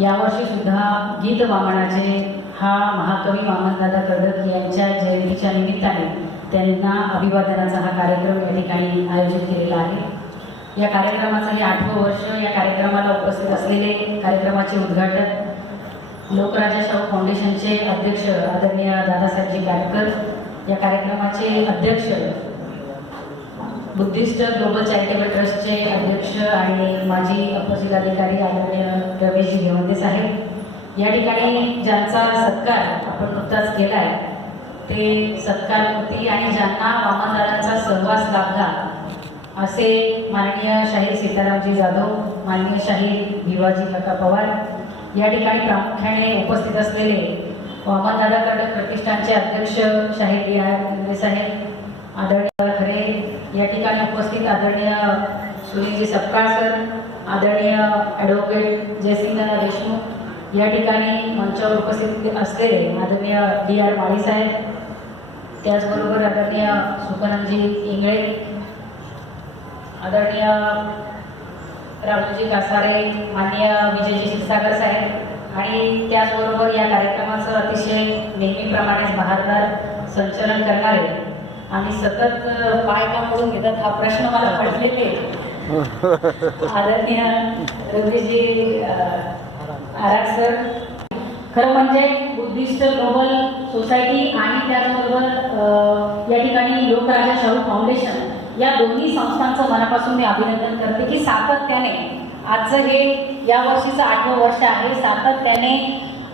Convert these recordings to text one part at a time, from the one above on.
यावर्षी सुद्धा गीत वामनाचे हा महाकवी वामनदादा कडक यांच्या जयंतीच्या निमित्ताने त्यांना अभिवादनाचा हा कार्यक्रम या ठिकाणी आयोजित केलेला आहे. या कार्यक्रमाचं हे आठवं वर्ष या कार्यक्रमाला उपस्थित असलेले कार्यक्रमाचे उद्घाटक लोकराजा शाहू फाउंडेशनचे अध्यक्ष आदरणीय दादासाहेबजी गाडकर या कार्यक्रमाचे अध्यक्ष बुद्धिस्ट ग्लोबल चॅरिटेबल आणि माजी अपर जिल्हाधिकारी आदरणीय रमेशजी घेवंदे साहेब या ठिकाणी ज्यांचा सत्कार आपण नुकताच केला आहे ते सत्कारमूर्ती आणि ज्यांना वामनदारांचा सहवास लाभला असे माननीय शाहीर सीतारामजी जाधव माननीय शाहीर भिवाजी काका पवार या ठिकाणी प्रामुख्याने उपस्थित असलेले वामनदादा कडक प्रतिष्ठानचे अध्यक्ष शाहीर बी आर इंगळे साहेब आदरणीय खरे या ठिकाणी उपस्थित आदरणीय सुनीलजी सपकाळ सर आदरणीय ॲडव्होकेट जयसिंगदादा देशमुख या ठिकाणी मंचावर उपस्थित असलेले आदरणीय डी आर माळी साहेब त्याचबरोबर आदरणीय सुकनंदजी इंगळे आदरणीय रामजी कासारे माननीय विजयजी क्षीरसागर साहेब आणि त्याचबरोबर या कार्यक्रमाचं अतिशय नेहमीप्रमाणेच बहारदार संचलन करणारे आणि सतत पाय का म्हणून घेतात हा प्रश्न मला पडलेले. आदरणीय रवीजी आराग सर खरं म्हणजे बुद्धिस्ट ग्लोबल सोसायटी आणि त्याचबरोबर या ठिकाणी लोकराजा शाहू फाउंडेशन या दोन्ही संस्थांचं मनापासून मी अभिनंदन करते की सातत्याने आजचं हे या वर्षीचं आठवं वर्ष आहे. सातत्याने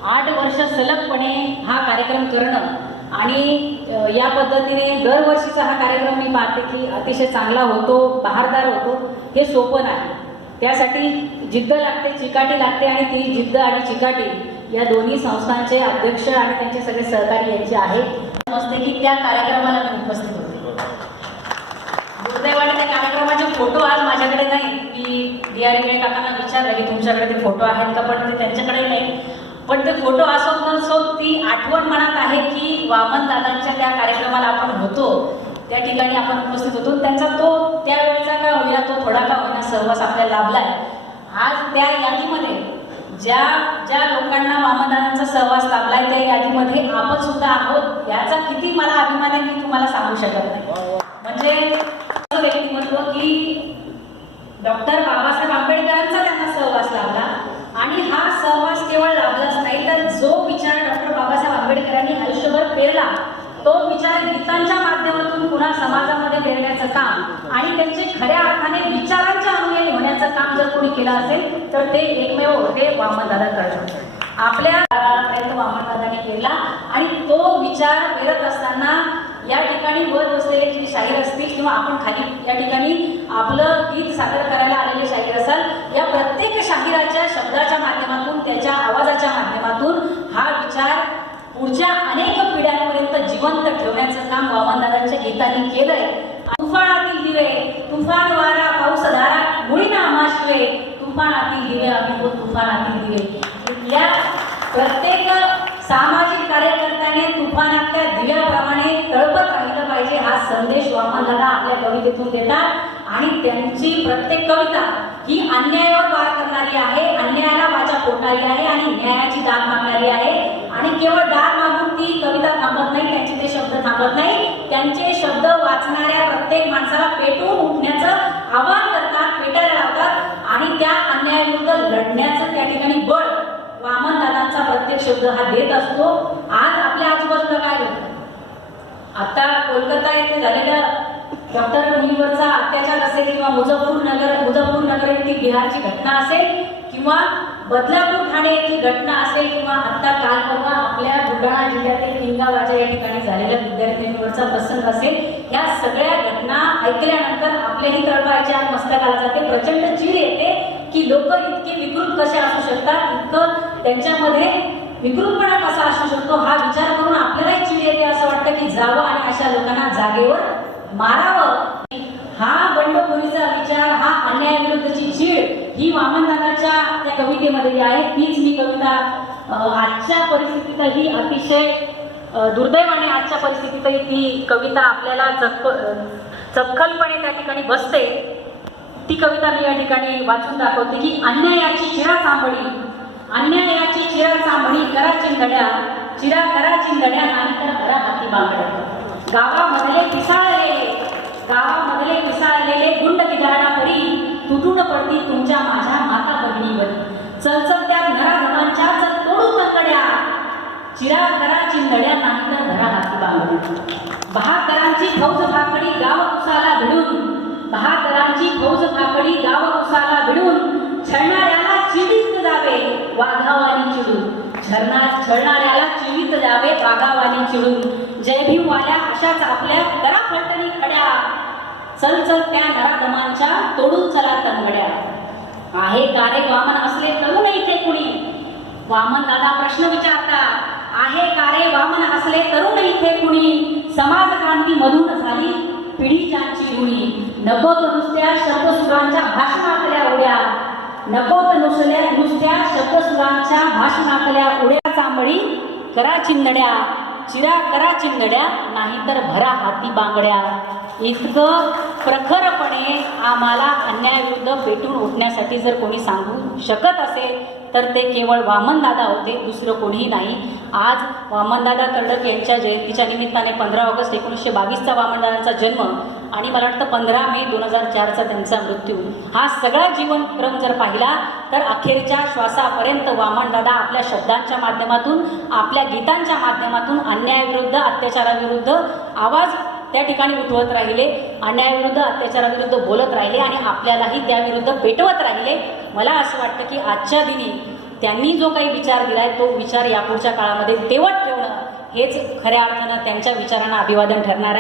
आठ वर्ष सलगपणे हा कार्यक्रम करणं आणि या पद्धतीने दरवर्षीचा हा कार्यक्रम मी पाहते की अतिशय चांगला होतो बहारदार होतो हे सोपं नाही. त्यासाठी जिद्द लागते चिकाटी लागते आणि ती जिद्द आणि चिकाटी या दोन्ही संस्थांचे अध्यक्ष आणि त्यांचे सगळे सहकारी यांचे आहे समजते की त्या कार्यक्रमाला मी उपस्थित होते. दुर्दैवाने त्या कार्यक्रमाचे फोटो आज माझ्याकडे नाही. मी डी आर इंगळे काकांना विचारलं की तुमच्याकडे ते फोटो आहेत का? पण ते त्यांच्याकडे नाही. पण ते फोटो असो नसो ती आठवण मनात आहे की वामन दादांच्या त्या कार्यक्रमाला आपण होतो. त्या ठिकाणी आपण उपस्थित होतो. त्यांचा तो त्यावेळेचा का होईना तो थोडा का होईना सहवास आपल्याला लाभलाय. आज त्या यादीमध्ये ज्या ज्या लोकांना वामनदानांचा सहवास लाभलाय त्या यादीमध्ये आपण सुद्धा आहोत. याचा किती मला अभिमान आहे मी तुम्हाला सांगू शकत नाही. म्हणजे असं व्यक्तिमत्व की डॉक्टर बाबासाहेब आंबेडकरांचा त्यांना सहवास लाभला आणि हा सहवास केवळ लाभलाच नाही तर जो विचार डॉक्टर बाबासाहेब आंबेडकरांनी आयुष्यभर पेरला. तो विचार गीतांच्या माध्यमातून पुन्हा समाजामध्ये पेरण्याचं काम आणि त्यांचे खऱ्या अर्थाने विचारांच्या अनुयायी होण्याचं काम जर कोणी केलं असेल तर ते एकमेव होते वामनदादा करतात आपल्या काळापर्यंत वामनदादाने केला आणि तो विचार पेरत असताना या ठिकाणी वर बसलेले जे शाहीर असतील किंवा आपण खाली या ठिकाणी आपलं गीत सादर करायला आलेले शाहीर असाल या प्रत्येक शाहिराच्या शब्दाच्या माध्यमातून त्याच्या आवाजाच्या माध्यमातून हा विचार पुढच्या अनेक पिढ्यांपर्यंत जिवंत ठेवण्याचं काम वामनदादांच्या गीतांनी केलंय. तुफानातील दिवे तुफान वारा पाऊस धारा मुळीना आमाशिवे तुफानातील दिवे आम्ही तो तुफानातील दिवे या प्रत्येक सामाजिक कार्यकर्त्याने तुफानातल्या दिव्याप्रमाणे तळपत राहिलं पाहिजे हा संदेश वामनदादा आपल्या कवितेतून देतात. आणि त्यांची प्रत्येक कविता ही अन्यायावर वार करणारी आहे. अन्याय फोडणारी आहे आणि न्यायाची दाद मागणारी आहे. आणि केवळ दाद मागून ती कविता थांबत नाही त्यांचे ते शब्द थांबत नाही. त्यांचे शब्द वाचणाऱ्या प्रत्येक माणसाला पेटून उठण्याचं आवाहन करतात पेटायला लावतात. आणि त्या अन्यायाविरुद्ध लढण्याचं त्या ठिकाणी बळ वामन दादांचा प्रत्येक शब्द हा देत असतो. आज आपल्या आजूबाजूला काय आता कोलकाता येथे झालेल्या डॉक्टर मुलीवरचा अत्याचार असेल किंवा मुजफ्फरनगर नगर मुझफ्फर येथील बिहारची घटना असेल किंवा बदलापूर ठाणे येथील घटना असेल किंवा आता काल परवा आपल्या बुलढाणा जिल्ह्यातील किंगावाच्या या ठिकाणी झालेल्या विद्यार्थ्यांवरचा प्रसंग असेल या सगळ्या घटना ऐकल्यानंतर आपल्याही तळपायच्या मस्तकाला जाते. प्रचंड चीड येते की लोक इतके विकृत कसे असू शकतात? इतकं त्यांच्यामध्ये विकृतपणा कसा असू शकतो? हा विचार करून आपल्यालाही चीड येते असं वाटतं की जावं आणि अशा लोकांना जागेवर मारावं. हा बंडखोरीचा विचार हा अन्यायाविरुद्धची चीड ही वामनदादाच्या त्या कवितेमध्ये जी आहे तीच ही कविता आजच्या परिस्थितीतही अतिशय दुर्दैवाने आजच्या परिस्थितीतही ती कविता आपल्याला चक चपखलपणे त्या ठिकाणी बसते. ती कविता मी या ठिकाणी वाचून दाखवते की अन्यायाची चिरा सांभळी अन्यायाची चिरा सांभळी करा चिंधड्या चिरा करा चिंधड्या नाही तर करा हाती बांगड्या. गावामधले पिसाळले गावामधले पिसाळ तुमच्या माझ्या माता बहिणीवर चलचल त्या नराधमांच्या चल तोडू तंगड्या चिरा करा चिंधड्या नाही तर घरा हाती बांगड्या बहाकरांची फौज भाकडी गाव उसाला भिडून. बहाकरांची फौज भाकडी गाव उसाला भिडून. छळणाऱ्याला चिडीत जावे वाघावानी चिडून. छळणार छळणाऱ्याला चिडीत जावे वाघावानी चिडून. जय वाल्या अशाच आपल्या करा फलटणी खड्या. चल चल त्या नराधमांच्या तोडून चला तंगड्या आहे का रे वामन? असले तरुण इथे कुणी. वामन दादा प्रश्न विचारतात आहे का रे वामन? असले तरुण इथे कुणी. समाज क्रांती मधून झाली पिढीच्याची गुणी ऋणी नको तर नुसत्या शब्दसुरांच्या भाषणातल्या उड्या. नको तर नुसत्या नुसत्या शब्दसुरांच्या भाषणातल्या उड्या चांबळी करा चिंधड्या चिरा करा चिंधड्या नाहीतर भरा हाती बांगड्या. इतकं प्रखरपणे आम्हाला अन्यायाविरुद्ध पेटून उठण्यासाठी जर कोणी सांगू शकत असेल तर ते केवळ वामनदादा होते दुसरं कोणीही नाही. आज वामनदादा कर्डक यांच्या जयंतीच्या निमित्ताने पंधरा ऑगस्ट एकोणीसशे बावीसचा वामनदादांचा जन्म आणि मला वाटतं पंधरा मे दोन हजार चारचा त्यांचा मृत्यू. हा सगळा जीवनक्रम जर पाहिला तर अखेरच्या श्वासापर्यंत वामनदादा आपल्या शब्दांच्या माध्यमातून आपल्या गीतांच्या माध्यमातून अन्यायाविरुद्ध अत्याचाराविरुद्ध आवाज त्या ठिकाणी उठवत राहिले. अन्यायाविरुद्ध अत्याचाराविरुद्ध बोलत राहिले आणि आपल्यालाही त्याविरुद्ध पेटवत राहिले. मला असं वाटतं की आजच्या दिनी त्यांनी जो काही विचार दिलाय तो विचार यापुढच्या काळामध्ये तेवट ठेवणं हेच खऱ्या अर्थानं त्यांच्या विचारांना अभिवादन ठरणार आहे.